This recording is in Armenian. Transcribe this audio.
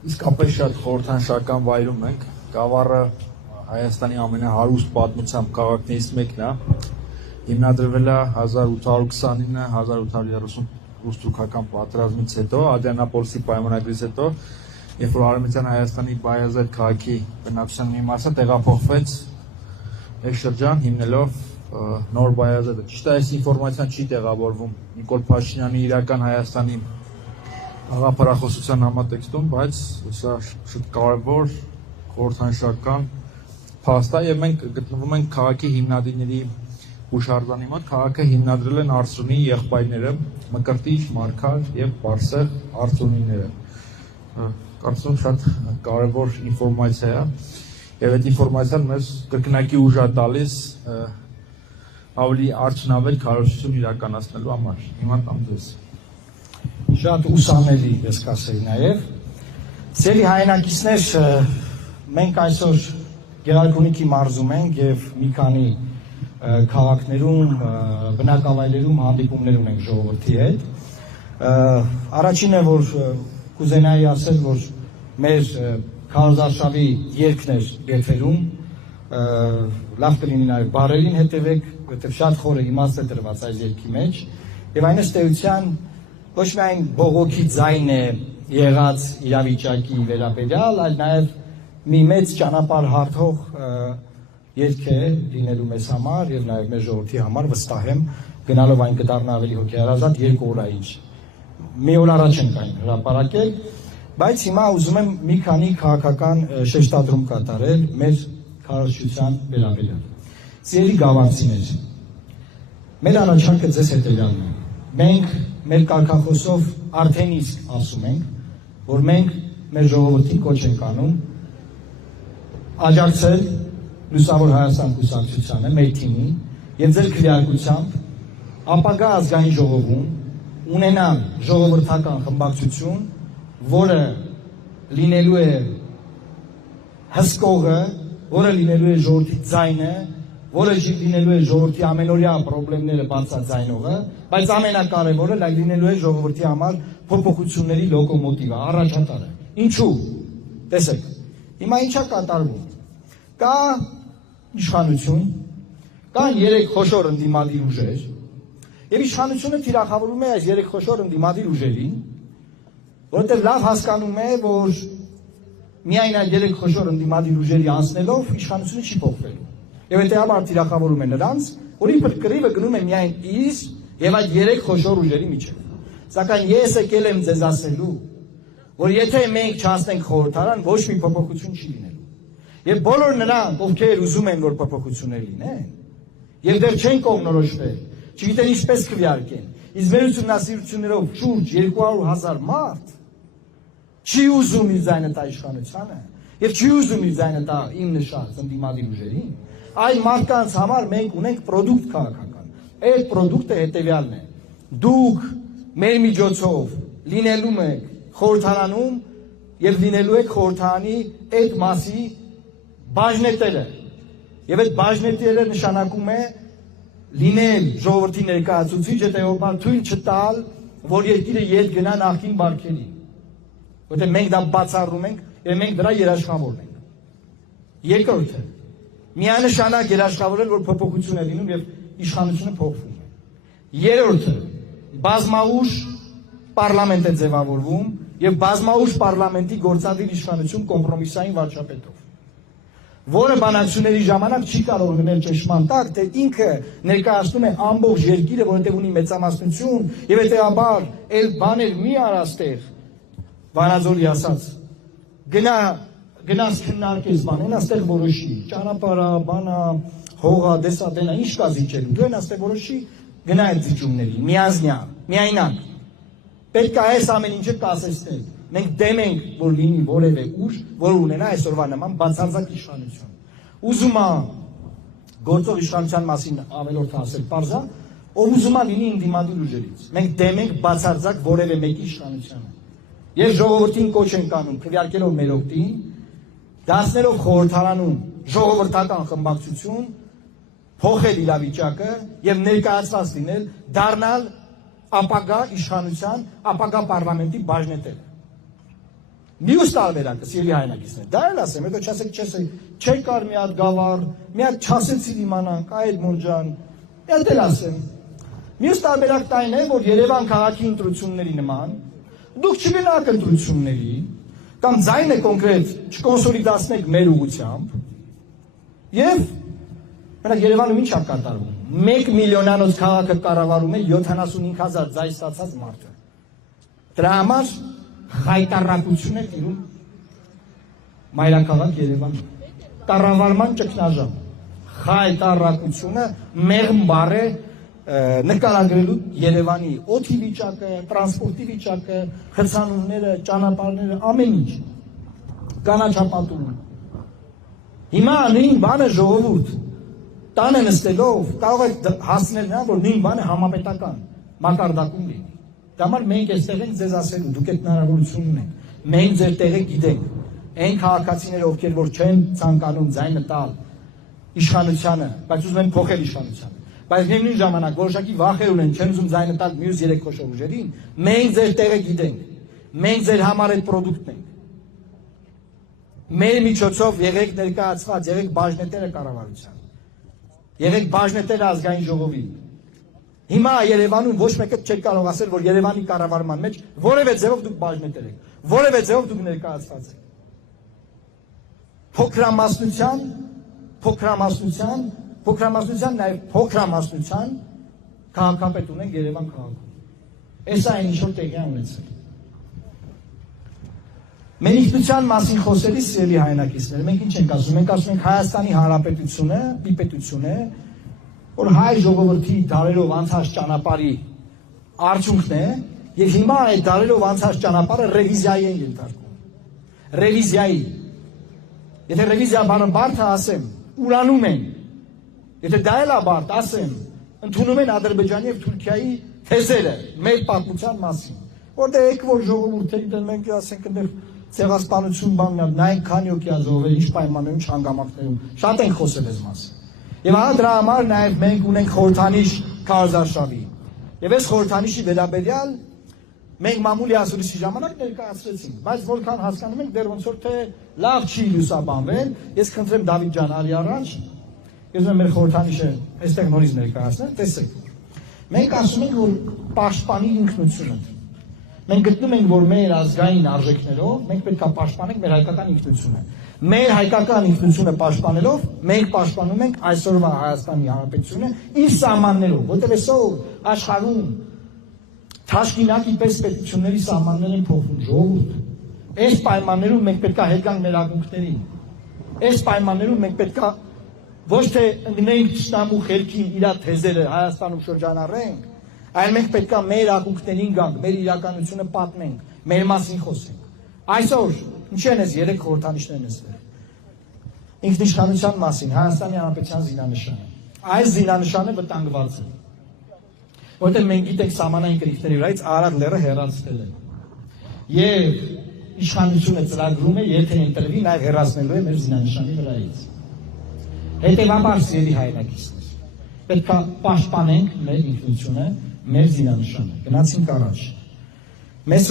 Իսկապես շատ խորհրդանշական վայրում ենք, Գավառը Հայաստանի ամենահարուստ պատմությամբ քաղաքներից մեկն է, հիմնադրվել է 1829-1830 ռուս-թուրքական պատերազմից հետո, Ադրբեջանապոլսի պայմանագրից հետո, երբ որ Արևմտյան Հայաստանի Բայազեդ քաղաքի բնակչության մի մասը տեղափոխվեց այս շրջան, հիմնելով նոր Բայազեդը։ Ճիշտ է, այս ինֆորմացիան չի տեղավորվում Նիկոլ Փաշինյանի իրական Հայաստանի Հաղափարախոսության համատեքստում, բայց սա շատ կարևոր խորհրդանշական փաստ է, եւ մենք գտնվում ենք քաղաքի հիմնադիրների հուշարձանի մոտ։ Քաղաքը հիմնադրել են Արցունի եղբայրները, Մկրտիչ, Մարգար եւ Բարսեղ Արցունիները։ Կարծում եմ շատ կարևոր ինֆորմացիա է, եւ այդ ինֆորմացիան մեզ կրկնակի ուժ է տալիս ավելի արդյունավետ քարոզություն իրականացնելու համար։ Հիմա տամ ձեզ։ Շատ ուսանելի ես կասեի նաև։ Սիրելի հայրենակիցներ, մենք այսօր Գեղարքունիքի մարզում ենք եւ մի քանի քաղաքներում, բնակավայրերում հանդիպումներ ունենք ժողովրդի հետ։ Առաջինը, որ կուզենայի ասել, որ մեր քարոզարշավի երգն էր եթերում, լավ կլինի նաև բարերին հետևեք, որովհետեւ շատ խորը իմաստ է դրված այս երգի մեջ, եւ այն ըստ էության ոչ միայն բողոքի ձայն է եղած իրավիճակի վերաբերյալ, այլ նաև մի մեծ ճանապարհ հարթող երգ է լինելու մեզ համար եւ նաև մեր ժողովրդի համար, վստահ եմ, գնալով այն կդառնա ավելի հոգեհարազատ 2 օրայից։ Մի օր առաջ ենք այն հրապարակել, բայց հիմա ուզում եմ մի քանի քաղաքական շեշտադրում կատարել մեր քարոզչության վերաբերյալ։ Սիրելի գավառցիներ, մեր առաջարկը ձեզ հետևյալն է։ Մենք մեր կարգախոսով արդեն իսկ ասում ենք, որ մենք մեր ժողովրդին կոչ ենք անում աջակցել Լուսավոր Հայաստան կուսակցությանը, մեր թիմին, եւ ձեր քվեարկությամբ ապագա ազգային ժողովում ունենալ ժողովրդական խմբակցություն, որը լինելու է հսկողը, որը լինելու է ժողովրդի ձայնը, որը լինելու է ժողովրդի ամենօրյա խնդիրները բարձրաձայնողը, բայց ամենակարևորը լինելու է ժողովրդի համար փոփոխությունների լոկոմոտիվը, առաջատարը։ Ինչու՞։ Տեսեք, հիմա ինչա կատարվում։ Կա իշխանություն, կան 3 խոշոր ընդդիմադիր ուժեր, եւ իշխանությունը թիրախավորում է այս 3 խոշոր ընդդիմադիր ուժերին, որովհետեւ լավ հասկանում է, որ միայն այդ 3 խոշոր ընդդիմադիր ուժերի անցնելով իշխանությունը չի փոխվելու։ Եվ հետեւաբար թիրախավորում է նրանց, որի կռիվը գնում է միայն իս եւ այդ 3 խոշոր ուժերի միջեւ։ Սակայն ես եկել եմ ձեզ ասելու, որ եթե մենք չանցնենք խորհրդարան, ոչ մի փոփոխություն չի լինելու։ Եվ բոլոր նրանք, ովքեր ուզում են, որ փոփոխություններ լինեն, եւ դեռ չեն կողմնորոշվել, չգիտեն ինչպես քվեարկեն, իսկ մեր ուսումնասիրություններով շուրջ 200,000 մարդ չի ուզում իր ձայնը տա իշխանությանը եւ չի ուզում իր ձայնը տա իմ նշած ընդդիմադիր ուժերին, այլ մարդկանց համար մենք ունենք պրոդուկտ քաղաքական։ Այդ պրոդուկտը հետեւյալն է. դուք մեր միջոցով լինելու եք խորհրդարանում եւ լինելու եք խորհրդարանի այդ մասի բաժնետերը։ Եվ այդ բաժնետերը նշանակում է լինել ժողովրդի ներկայացուցիչ, հետեւաբար թույլ չտալ, որ երկիրը ետ գնա նախկին բարքերի։ Որտեղ մենք դա բացառում ենք եւ մենք դրա երաշխավորն ենք։ Երկրորդը, միանշանակ երաշխավորել, որ փոփոխություն է լինում եւ իշխանությունը փոխվում է։ Երրորդը, բազմաուժ պարլամենտ է ձևավորվում եւ բազմաուժ պարլամենտի գործադիր իշխանություն կոմպրոմիսային վարչապետով, որը բանակցությունների ժամանակ չի կարող լինել ճշմարտ տակ, թե ինքը ներկայացնում է ամբողջ երկիրը, որովհետև ունի մեծամասնություն եւ հետեւաբար այլ բաներ մի արաստեր Վանաձորի ասած գնաց քննարկես բանեն, աստեղ որոշի ճանապարհա, բանա, հողա, դեսա, դենա, ինչ կա զիջելու, դու են աստեղ որոշի գնա այդ զիջումներին, միազնյա, միայնակ։ Պետք է այս ամեն ինչը կասեցնել։ Մենք դեմ ենք, որ լինի որևէ ուժ, որ ունենա այսօրվա նման բացարձակ իշխանություն։ Ուզում է գործող իշխանության մասին ավելորդ ասել պարզա, ով ուզում է լինի ընդդիմադիր ուժերից։ Մենք դեմ ենք բացարձակ որևէ մեկի իշխանությանը։ Եվ ժողովրդին կոչ ենք անում, քվեարկելով մեր օգտին, դասներով խորհրդարանում ժողովրդական խմբակցություն, փոխել իրավիճակը եւ ներկայացված լինել, դառնալ ապագա իշխանության, ապագա պարլամենտի բաժնետերը։ Մյուս տարբերակը սիրելի հայրենակիցներ, դա էլ ասեմ, հետո չասեք, չէ կար մի հատ գավառ, մի հատ չասեցի իմանանք, Էդմոն ջան, այդ էլ ասեմ։ Մյուս տարբերակն այն է, որ Երևան քաղաքի ընտրությունների նման, դուք չգնաք ընտրությունների, կամ ձայնը կոնկրետ չկոնսոլիդացնեք մեր ուղղությամբ, եւ մենակ Երևանում ինչ է կատարվում։ 1 միլիոնանոց քաղաքը կառավարում է 75,000 ձայն ստացած մարդը։ Դրա համար խայտարակություն է տիրում մայրաքաղաք Երևան։ Կառավարման ճգնաժամ։ Խայտարակությունը մեղմ բառ է նկարագրելու Երևանի օդի վիճակը, տրանսպորտի վիճակը, խցանումները, ճանապարհները, ամեն ինչ։ Կանաչապատումը։ Հիմա նույն բանը ժողովուրդ տանը նստելով կարող է հասնել նրան, որ նույն բանը համապետական մակարդակում լինի։ Դա համար մենք այստեղ ենք ձեզ ասելու, դուք այդ հնարավորությունն ունեք։ Մենք ձեր տեղը գիտենք։ Այն քաղաքացիները, ովքեր որ չեն ցանկանում ձայնը տալ իշխանությանը, բայց ուզում են փոխել իշխանությանը, բայց նույն ժամանակ որոշակի վախեր ունեն, չեն ուզում ձայնը տալ մյուս երեք խոշոր ուժերին, մենք ձեր տեղը գիտենք։ Մենք ձեր համար այդ պրոդուկտն ենք։ Մեր միջոցով եղեք ներկայացված, եղեք բաժնետերը կառավարության։ Եղեք բաժնետերը ազգային ժողովի։ Հիմա Երևանում ոչ մեկը չէ կարող ասել, որ Երևանի կառավարման մեջ որևէ ձևով դուք բաժնետեր եք, որևէ ձևով դուք ներկայացված եք։ Փոքրամասնության, նաև փոքրամասնության քաղաքապետ ունենք Երևան քաղաքում։ Այս այն ինչ որ տեղի է ունեցել։ Մենիքնության մասին խոսելիս սիրելի հայրենակիցներ, մենք ինչ ենք ասում, մենք ասում ենք Հայաստանի Հանրապետությունը, մի պետություն է, որ հայ ժողովրդի դարերով անցած ճանապարհի արդյունքն է, եւ հիմա այդ դարերով անցած ճանապարհը ռևիզիայի են ենթարկում։ Ռևիզիայի։ Եթե ռևիզիա բանը բարդ է ասեմ, ուրանում են։ Եթե դա էլ է բարդ, ասեմ, ընդունում են Ադրբեջանի եւ Թուրքիայի թեզերը մեր պատմության մասին։ Որտեղ եք որ ժողովուրդների դեմ մենք ասենք այնտեղ ցեղասպանություն բանն, նայեք քանի օքի ազողվել, ինչ պայմաններում, ինչ հանգամանքներում, շատ ենք խոսել այս մասին։ Եվ ահա դրա համար նաև մենք ունենք խորհրդանիշ Քարոզարշավի։ Եվ այս խորհրդանիշի վերաբերյալ մենք մամուլի ասուլիսի ժամանակ ներկայացրեցինք, բայց որքան հասկանում ենք, դեռ ոնց որ թե լավ չի լուսաբանվել, ես խնդրեմ Դավիթ ջան, արի առաջ, ես ուզում եմ մեր խորհրդանիշը այստեղ նորից ներկայացնել, տեսեք։ Մենք ասում ենք, որ պաշտպանի ինքնությունը։ Մենք գտնում ենք, որ մեր ազգային արժեքներով մենք պետք է պաշտպանենք մեր հայկական ինքնությունը։ Մեր հայկական ինքնությունը պաշտպանելով մենք պաշտպանում ենք այսօրվա Հայաստանի Հանրապետությունը իր սահմաններով, որտեղ այսօր աշխարհում Թաշկինակի պես պետությունների սահմաններ են փոխվում, ժողովուրդ։ Այս պայմաններում մենք պետք է հետգանք մեր ակունքներին։ Այս պայմաններում մենք պետք է ոչ թե ընկնենք ճշտամու խելքին իր թեզերը Հայաստանում շրջանառենք, այլ մենք պետք է մեր ակունքներին գանք, մեր իրականությունը պատմենք, մեր մասին խոսենք։ Այսօր ինչ են այս 3 խորհրդանիշներն էստեղ։ Ինքնիշխանության մասին Հայաստանի Հանրապետության զինանշանը։ Այս զինանշանը վտանգված է։ Որտեղ մենք գիտենք սահմանային կրիքների վրայից Արարատ լեռը հեռացնել են։ Եվ իշխանությունը ծրագրում է, եթե ընտրվի, նաև հեռացնելու է մեր զինանշանի վրայից։ Հետևաբար սիրելի հայրենակիցներ, պետք է պաշտպանենք մեր ինքնությունը, մեր զինանշանը։ Գնացինք առաջ։ Մեծ